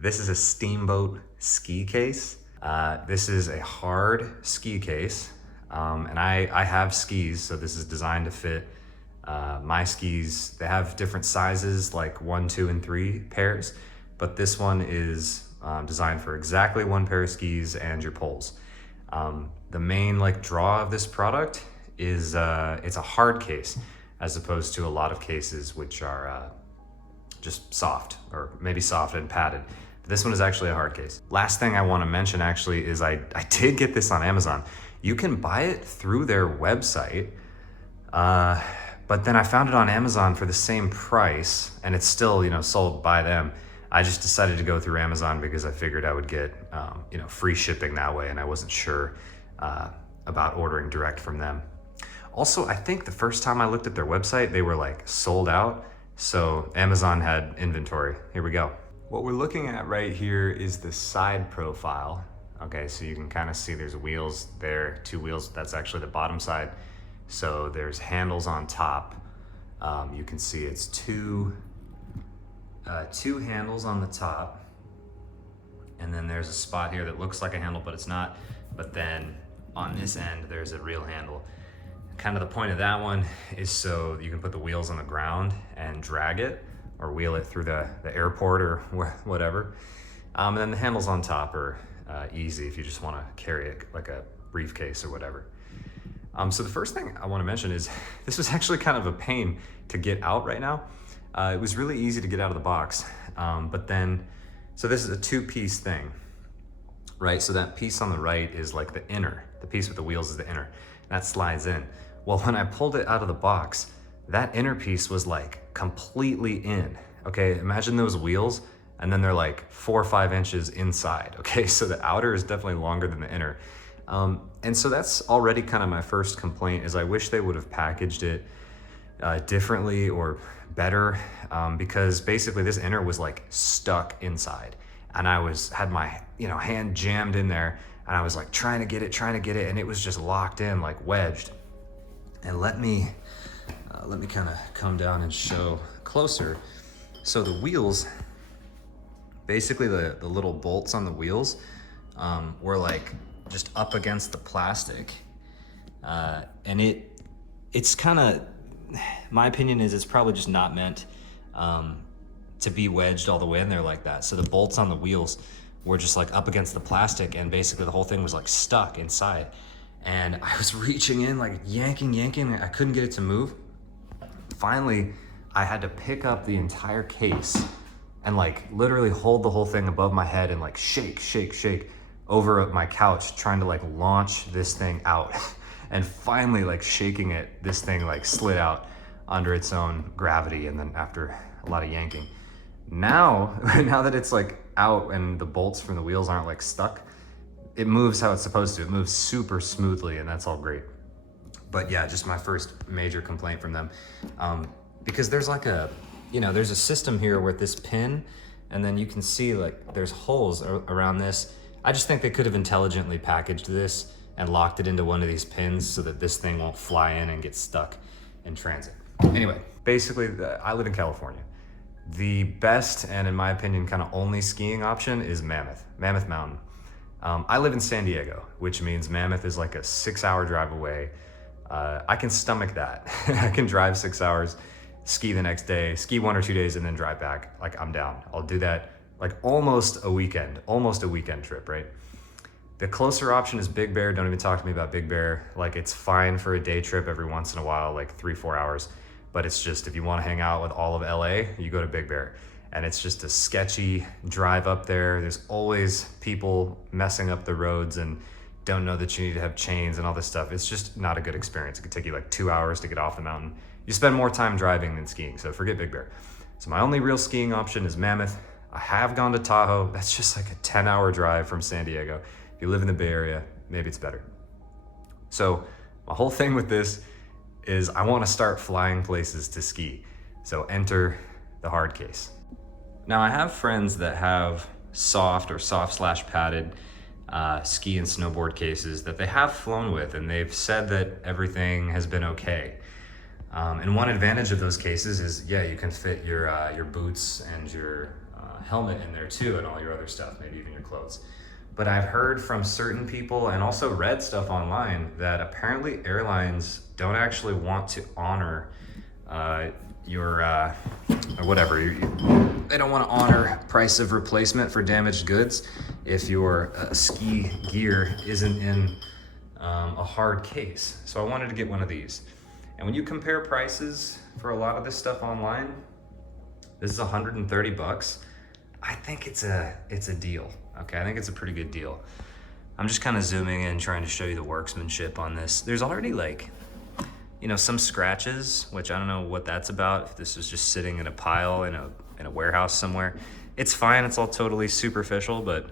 This is a Steamboat ski case. This is a hard ski case, and I have skis, so this is designed to fit my skis. They have different sizes, like 1, 2, and 3 pairs, but this one is designed for exactly 1 pair of skis and your poles. The main draw of this product is it's a hard case, as opposed to a lot of cases which are just soft, or maybe soft and padded. This one is actually a hard case. Last thing I want to mention actually is I did get this on Amazon. You can buy it through their website, but then I found it on Amazon for the same price, and it's still sold by them. I just decided to go through Amazon because I figured I would get free shipping that way, and I wasn't sure about ordering direct from them. Also, I think the first time I looked at their website, they were sold out. So Amazon had inventory. Here we go. What we're looking at right here is the side profile. Okay, so you can kind of see there's wheels there, 2 wheels. That's actually the bottom side. So there's handles on top. You can see it's two handles on the top. And then there's a spot here that looks like a handle, but it's not. But then on this end, there's a real handle. Kind of the point of that one is so you can put the wheels on the ground and drag it, or wheel it through the airport or whatever. And then the handles on top are easy if you just want to carry it like a briefcase or whatever. So the first thing I want to mention is this was actually kind of a pain to get out right now. It was really easy to get out of the box, but then, so this is a 2-piece thing, right? So that piece on the right is like the inner, the piece with the wheels is the inner, that slides in. Well, when I pulled it out of the box, that inner piece was completely in. Okay, imagine those wheels, and then they're 4 or 5 inches inside. Okay, so the outer is definitely longer than the inner. And so that's already kind of my first complaint, is I wish they would have packaged it differently or better, because basically this inner was stuck inside, and I had my hand jammed in there, and I was trying to get it, and it was just locked in, wedged. And let me kind of come down and show closer. So the wheels, basically the little bolts on the wheels were just up against the plastic. And it's kind of, my opinion is it's probably just not meant to be wedged all the way in there like that. So the bolts on the wheels were just up against the plastic, and basically the whole thing was stuck inside. And I was reaching in, yanking, I couldn't get it to move. Finally, I had to pick up the entire case and literally hold the whole thing above my head and shake over my couch, trying to launch this thing out. And finally, shaking it, this thing slid out under its own gravity, and then after a lot of yanking. Now that it's out and the bolts from the wheels aren't stuck, it moves how it's supposed to. It moves super smoothly, and that's all great. But yeah, just my first major complaint from them. Because there's there's a system here with this pin, and then you can see there's holes around this. I just think they could have intelligently packaged this and locked it into one of these pins so that this thing won't fly in and get stuck in transit. Anyway, basically, I live in California. The best, and in my opinion, kind of only skiing option is Mammoth Mountain. I live in San Diego, which means Mammoth is a 6-hour drive away. I can stomach that. I can drive 6 hours, ski the next day, ski 1 or 2 days, and then drive back. I'm down. I'll do that almost a weekend trip, right? The closer option is Big Bear. Don't even talk to me about Big Bear. It's fine for a day trip every once in a while, 3-4 hours. But it's just, if you want to hang out with all of LA, you go to Big Bear. And it's just a sketchy drive up there. There's always people messing up the roads and don't know that you need to have chains and all this stuff. It's just not a good experience. It could take you 2 hours to get off the mountain. You spend more time driving than skiing, so forget Big Bear. So my only real skiing option is Mammoth. I have gone to Tahoe. That's just a 10-hour drive from San Diego. If you live in the Bay Area, maybe it's better. So my whole thing with this is I want to start flying places to ski. So enter the hard case. Now, I have friends that have soft or soft/padded ski and snowboard cases that they have flown with, and they've said that everything has been okay. And one advantage of those cases is, yeah, you can fit your boots and your helmet in there too, and all your other stuff, maybe even your clothes. But I've heard from certain people and also read stuff online that apparently airlines don't actually want to honor your they don't want to honor price of replacement for damaged goods if your ski gear isn't in a hard case. So I wanted to get one of these. And when you compare prices for a lot of this stuff online, this is 130 bucks. I think it's a deal. Okay, I think it's a pretty good deal. I'm just kind of zooming in, trying to show you the workmanship on this. There's already like, you know, some scratches, which I don't know what that's about. If this was just sitting in a pile in a warehouse somewhere, it's fine. It's all totally superficial, but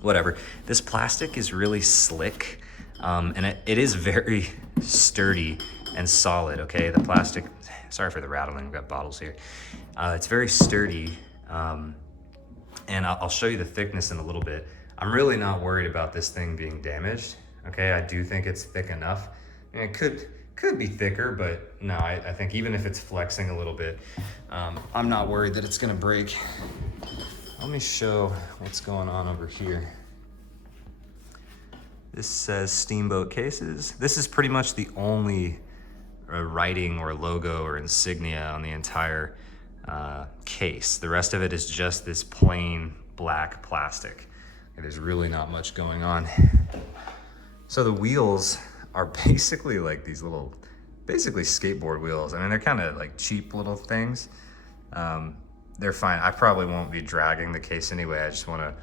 whatever. This plastic is really slick, and it is very sturdy and solid. Okay, the plastic. Sorry for the rattling. We've got bottles here. It's very sturdy. And I'll show you the thickness in a little bit. I'm really not worried about this thing being damaged. Okay, I do think it's thick enough. And it could be thicker, but no, I think even if it's flexing a little bit, I'm not worried that it's gonna break. Let me show what's going on over here. This says Steamboat cases. This is pretty much the only writing or logo or insignia on the entire case. The rest of it is just this plain black plastic. There's really not much going on. So the wheels are basically like these little, basically skateboard wheels. I mean, they're kind of like cheap little things. They're fine. I probably won't be dragging the case anyway. I just want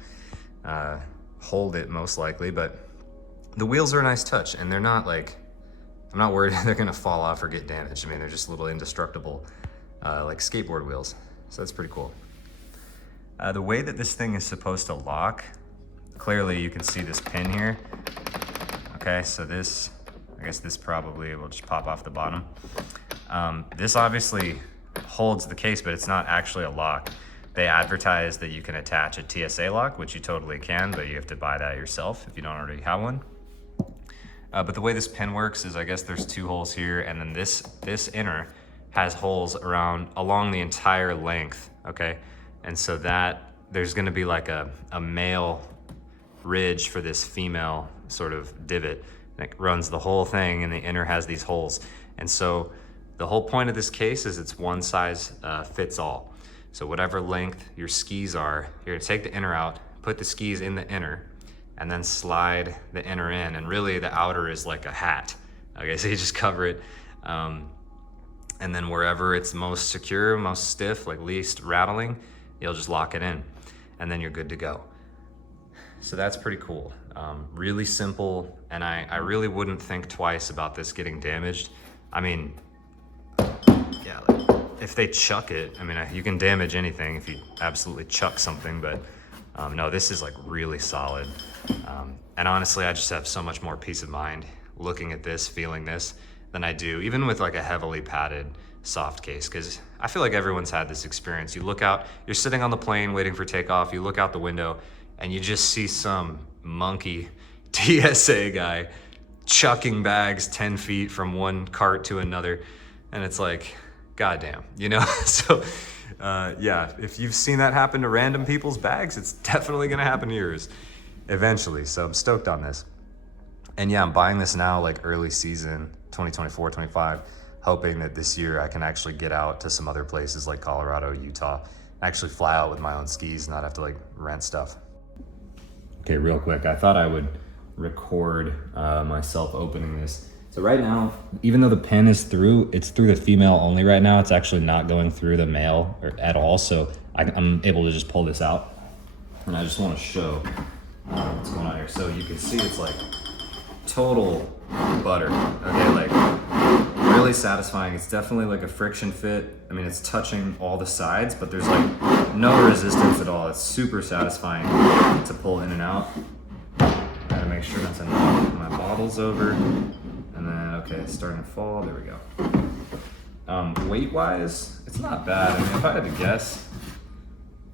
to hold it most likely, but the wheels are a nice touch, and they're not like, I'm not worried they're gonna fall off or get damaged. I mean, they're just little indestructible like skateboard wheels. So that's pretty cool. The way that this thing is supposed to lock, clearly you can see this pin here. Okay, so this, I guess this probably will just pop off the bottom. This obviously holds the case, but it's not actually a lock. They advertise that you can attach a TSA lock, which you totally can, but you have to buy that yourself if you don't already have one. But the way this pin works is, I guess there's two holes here, and then this inner has holes along the entire length, okay? And so that, there's gonna be like a male ridge for this female sort of divot. And it runs the whole thing, and the inner has these holes. And so the whole point of this case is it's one size fits all. So whatever length your skis are, you're gonna take the inner out, put the skis in the inner, and then slide the inner in. And really the outer is like a hat. Okay, so you just cover it. And then wherever it's most secure, most stiff, like least rattling, you'll just lock it in, and then you're good to go. So that's pretty cool. Really simple, and I really wouldn't think twice about this getting damaged. I mean, yeah, like, if they chuck it, I mean, you can damage anything if you absolutely chuck something, but no, this is like really solid. And honestly, I just have so much more peace of mind looking at this, feeling this, than I do even with like a heavily padded soft case, because I feel like everyone's had this experience. You look out, you're sitting on the plane waiting for takeoff, you look out the window and you just see some monkey TSA guy chucking bags 10 feet from one cart to another, and it's like, goddamn, you know? So yeah, if you've seen that happen to random people's bags, it's definitely gonna happen to yours eventually. So I'm stoked on this. And yeah, I'm buying this now, like early season 2024, 25, hoping that this year I can actually get out to some other places like Colorado, Utah, actually fly out with my own skis, not have to like rent stuff. Okay, real quick, I thought I would record myself opening this. So right now, even though the pin is through, it's through the female only right now. It's actually not going through the male at all. So I'm able to just pull this out. And I just want to show what's going on here. So you can see it's like total butter, okay? Like really satisfying. It's definitely like a friction fit. I mean, it's touching all the sides, but there's like no resistance at all. It's super satisfying to pull in and out. Gotta make sure not to knock my bottles over. And then, okay, it's starting to fall. There we go. Weight-wise, it's not bad. I mean, if I had to guess,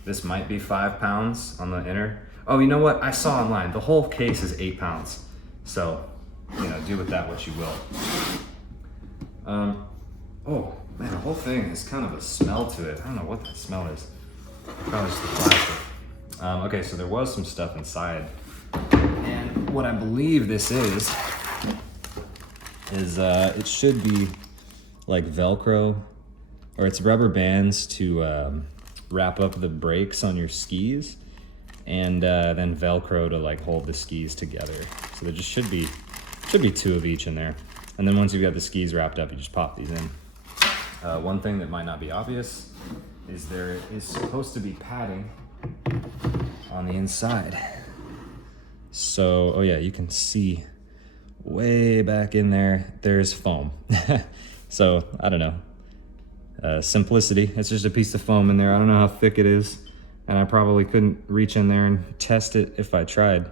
this might be 5 pounds on the inner. Oh, you know what? I saw online, the whole case is 8 pounds. So, you know, do with that what you will. Oh, man, the whole thing has kind of a smell to it. I don't know what that smell is. Probably just the plastic. Okay, so there was some stuff inside. And what I believe this is it should be like Velcro, or it's rubber bands to wrap up the brakes on your skis, and then Velcro to like hold the skis together. So there just should be 2 of each in there. And then once you've got the skis wrapped up, you just pop these in. One thing that might not be obvious is there is supposed to be padding on the inside. So, oh yeah, you can see way back in there, there's foam. So, I don't know. Simplicity, it's just a piece of foam in there. I don't know how thick it is, and I probably couldn't reach in there and test it if I tried.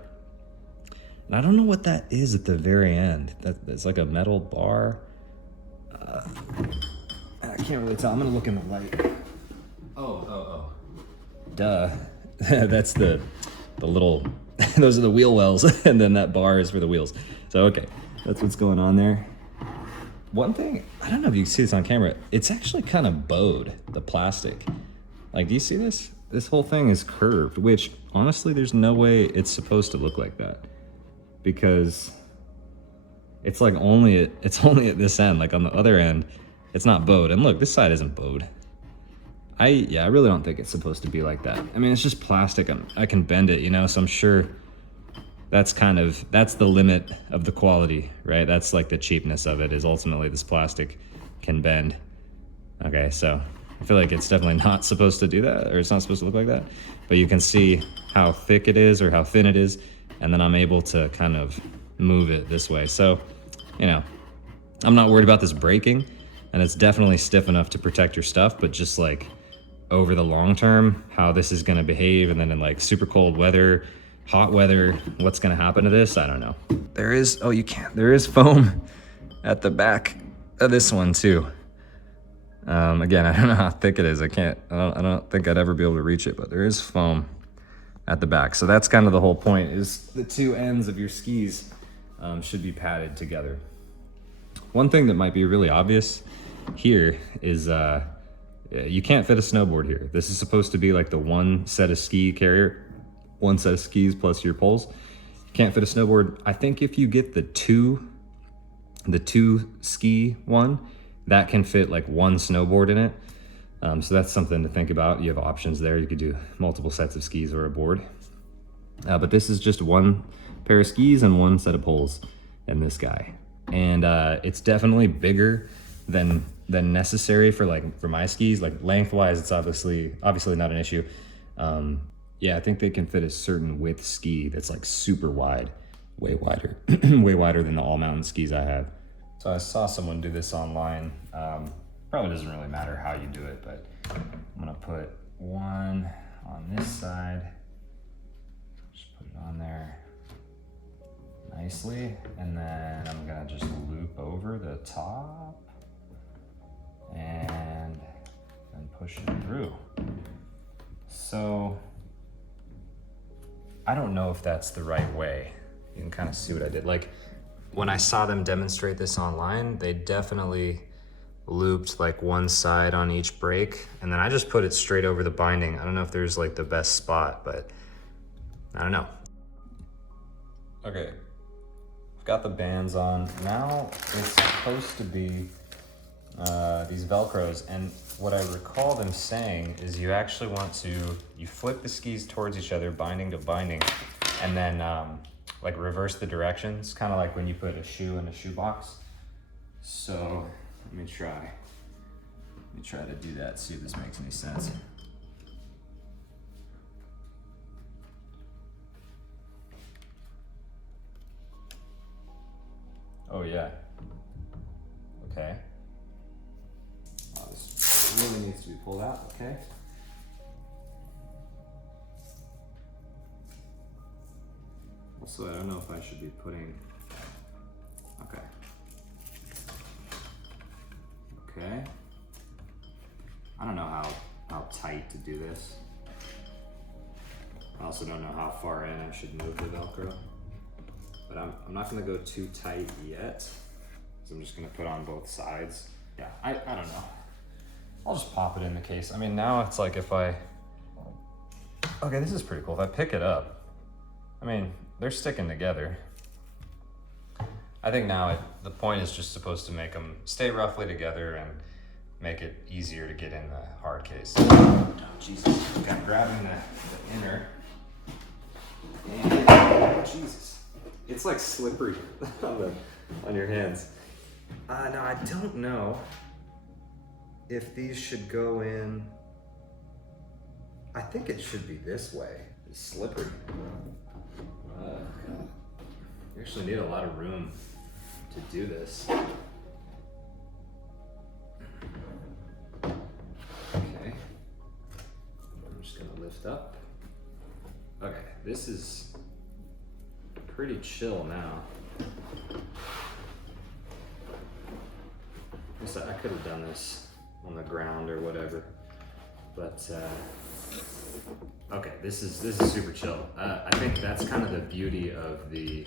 And I don't know what that is at the very end. That's like a metal bar. I can't really tell. I'm gonna look in the light. Oh. Duh. That's the little, those are the wheel wells, and then that bar is for the wheels. So, okay, that's what's going on there. One thing, I don't know if you can see this on camera, it's actually kind of bowed, the plastic. Like, do you see this? This whole thing is curved, which honestly, there's no way it's supposed to look like that, because it's like only at this end. Like on the other end, it's not bowed. And look, this side isn't bowed. I really don't think it's supposed to be like that. I mean, it's just plastic. I can bend it, you know, so I'm sure that's the limit of the quality, right? That's like the cheapness of it, is ultimately this plastic can bend. Okay, so I feel like it's definitely not supposed to do that, or it's not supposed to look like that. But you can see how thick it is or how thin it is, and then I'm able to kind of move it this way. So, you know, I'm not worried about this breaking, and it's definitely stiff enough to protect your stuff, but just like over the long term, how this is gonna behave, and then in like super cold weather, hot weather, what's gonna happen to this, I don't know. There is foam at the back of this one too. Again, I don't know how thick it is. I don't think I'd ever be able to reach it, but there is foam at the back. So that's kind of the whole point, is the 2 ends of your skis should be padded together. One thing that might be really obvious here is you can't fit a snowboard here. This is supposed to be like the one set of ski carrier, one set of skis plus your poles. You can't fit a snowboard. I think if you get the two ski one, that can fit like 1 snowboard in it. So that's something to think about. You have options there. You could do multiple sets of skis or a board. But this is just 1 pair of skis and 1 set of poles in this guy. And it's definitely bigger than necessary for my skis. Like lengthwise, it's obviously not an issue. Yeah, I think they can fit a certain width ski that's like super wide, way wider, way wider than the all mountain skis I have. So I saw someone do this online. Probably doesn't really matter how you do it, but I'm gonna put 1 on this side. Just put it on there nicely, and then I'm gonna just loop over the top and then push it through. So I don't know if that's the right way. You can kind of see what I did. Like when I saw them demonstrate this online, they definitely looped like 1 side on each brake, and then I just put it straight over the binding. I don't know if there's like the best spot, but I don't know. Okay, I've got the bands on. Now it's supposed to be these Velcros, and what I recall them saying is you actually want to, you flip the skis towards each other, binding to binding, and then like reverse the directions, kind of like when you put a shoe in a shoebox. So let me try to do that, see if this makes any sense. Oh yeah, okay. Oh, this really needs to be pulled out, okay. Also, I don't know if I should be putting, okay. Okay. I don't know how tight to do this. I also don't know how far in I should move the Velcro. But I'm not gonna go too tight yet. So I'm just gonna put on both sides. Yeah, I don't know. I'll just pop it in the case. I mean, now it's like if I Okay, this is pretty cool. If I pick it up, I mean, they're sticking together. I think now the point is just supposed to make them stay roughly together and make it easier to get in the hard case. Oh, Jesus. Okay, I'm grabbing the inner. And, Jesus. It's like slippery on your hands. Now, I don't know if these should go in. I think it should be this way. It's slippery. You actually need a lot of room to do this. Okay. I'm just gonna lift up. Okay, this is pretty chill now. I could have done this on the ground or whatever, but okay, this is super chill. I think that's kind of the beauty of the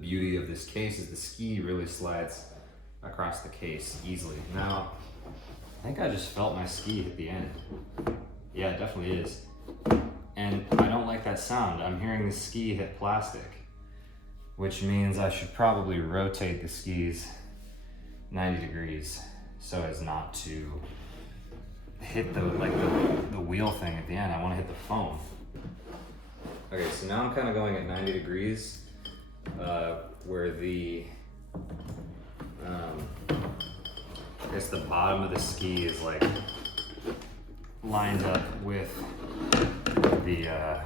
beauty of this case is the ski really slides across the case easily. Now, I think I just felt my ski hit the end. Yeah, it definitely is. And I don't like that sound. I'm hearing the ski hit plastic, which means I should probably rotate the skis 90 degrees so as not to hit the wheel thing at the end. I want to hit the foam. Okay, so now I'm kind of going at 90 degrees where the I guess the bottom of the ski is like lined up with the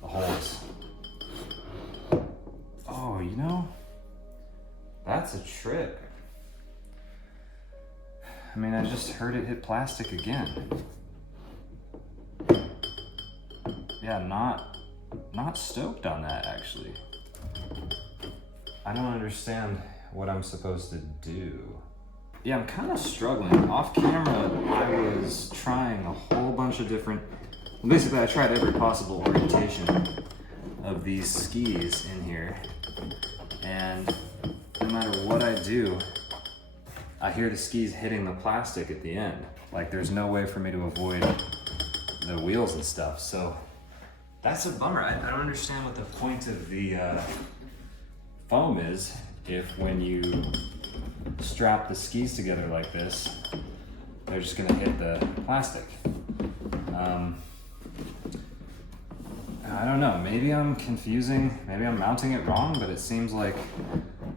holes. Oh, you know, that's a trick. I mean, I just heard it hit plastic again. Yeah, not stoked on that, actually. I don't understand what I'm supposed to do. Yeah, I'm kind of struggling. Off camera, I was trying a whole bunch of different, basically I tried every possible orientation of these skis in here. And no matter what I do, I hear the skis hitting the plastic at the end. Like there's no way for me to avoid the wheels and stuff. So that's a bummer. I don't understand what the point of the foam is if when you strap the skis together like this, they're just gonna hit the plastic. I don't know, maybe I'm confusing, maybe I'm mounting it wrong, but it seems like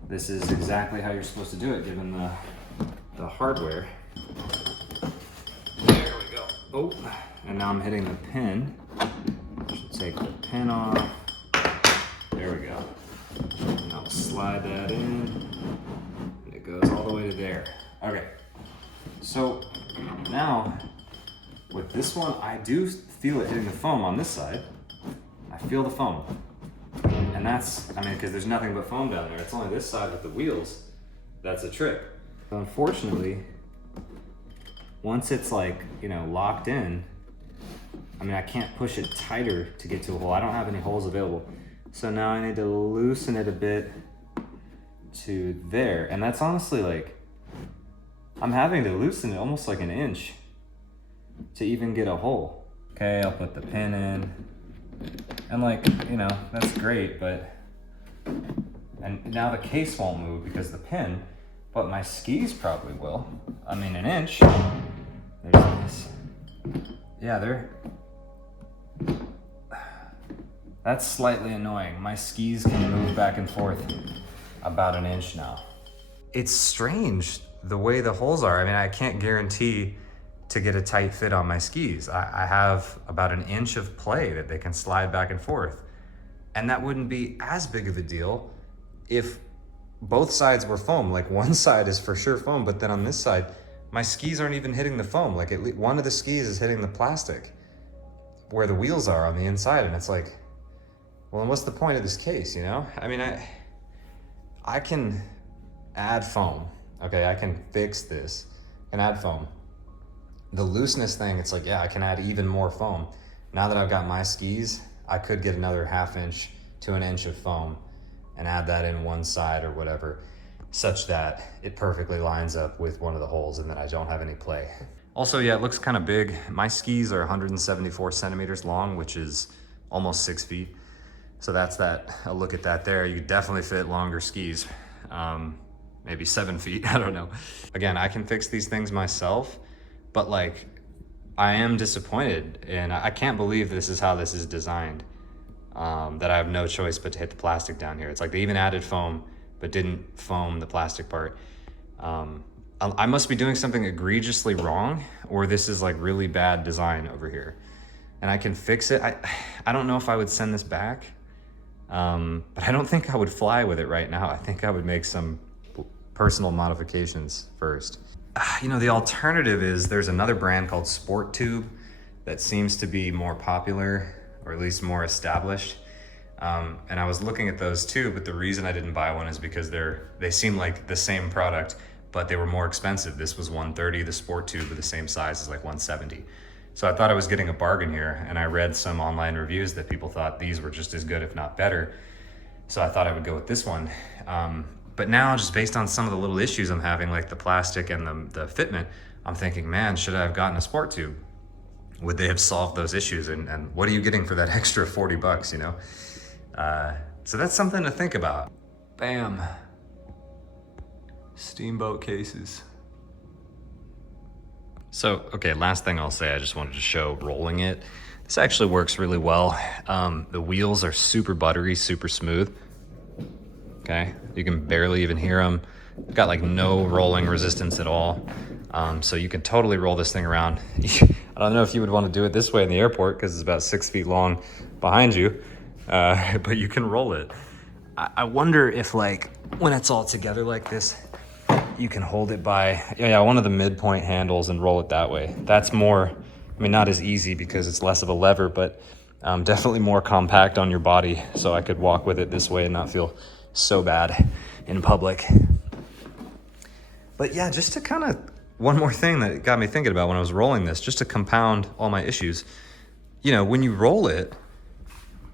this is exactly how you're supposed to do it given the hardware. There we go. Oh, and now I'm hitting the pin. Should take the pin off. There we go. And I'll slide that in. And it goes all the way to there. Okay. So now with this one, I do feel it hitting the foam on this side. I feel the foam. And that's, I mean, because there's nothing but foam down there. It's only this side with the wheels. That's a trick. Unfortunately, once it's like, you know, locked in, I mean, I can't push it tighter to get to a hole. I don't have any holes available. So now I need to loosen it a bit to there. And that's honestly like, I'm having to loosen it almost like an inch to even get a hole. Okay, I'll put the pin in. And like, you know, that's great, but, and now the case won't move because the pin, but my skis probably will. I mean, an inch. There's this. Yeah, that's slightly annoying. My skis can move back and forth about an inch now. It's strange the way the holes are. I mean, I can't guarantee to get a tight fit on my skis. I have about an inch of play that they can slide back and forth. And that wouldn't be as big of a deal if both sides were foam. Like one side is for sure foam, but then on this side, my skis aren't even hitting the foam. Like at least one of the skis is hitting the plastic where the wheels are on the inside. And it's like, well, and what's the point of this case, you know? I mean, I can add foam. Okay, I can fix this, I can add foam. The looseness thing, it's like, yeah, I can add even more foam. Now that I've got my skis, I could get another ½ inch to an inch of foam and add that in one side or whatever, such that it perfectly lines up with one of the holes and that I don't have any play. Also, yeah, it looks kind of big. My skis are 174 centimeters long, which is almost 6 feet. So that's that, a look at that there. You could definitely fit longer skis, maybe 7 feet, I don't know. Again, I can fix these things myself, but like, I am disappointed, and I can't believe this is how this is designed, that I have no choice but to hit the plastic down here. It's like they even added foam, but didn't foam the plastic part. I must be doing something egregiously wrong, or this is like really bad design over here. And I can fix it. I don't know if I would send this back, but I don't think I would fly with it right now. I think I would make some personal modifications first. You know, the alternative is there's another brand called Sport Tube that seems to be more popular, or at least more established. And I was looking at those too, but the reason I didn't buy one is because they seem like the same product, but they were more expensive. This was $130. The Sport Tube with the same size is like $170. So I thought I was getting a bargain here, and I read some online reviews that people thought these were just as good, if not better. So I thought I would go with this one. But now, just based on some of the little issues I'm having, like the plastic and the fitment, I'm thinking, man, should I have gotten a Sport Tube? Would they have solved those issues? And what are you getting for that extra 40 bucks, you know? So that's something to think about. Bam. Steamboat cases. So, okay, last thing I'll say, I just wanted to show rolling it. This actually works really well. The wheels are super buttery, super smooth. Okay, you can barely even hear them. Got like no rolling resistance at all. So you can totally roll this thing around. I don't know if you would want to do it this way in the airport because it's about 6 feet long behind you, but you can roll it. I wonder if like when it's all together like this, you can hold it by one of the midpoint handles and roll it that way. That's more, I mean, not as easy because it's less of a lever, but definitely more compact on your body. So I could walk with it this way and not feel so bad in public. But yeah, just to kind of, one more thing that got me thinking about when I was rolling this, just to compound all my issues, you know, when you roll it,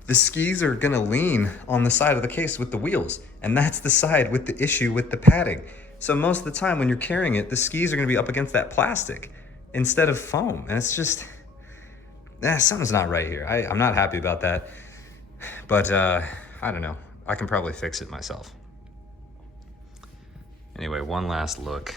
the skis are gonna lean on the side of the case with the wheels, and that's the side with the issue with the padding. So most of the time when you're carrying it, the skis are gonna be up against that plastic instead of foam, and it's just, something's not right here. I'm not happy about that, but I don't know. I can probably fix it myself. Anyway, one last look.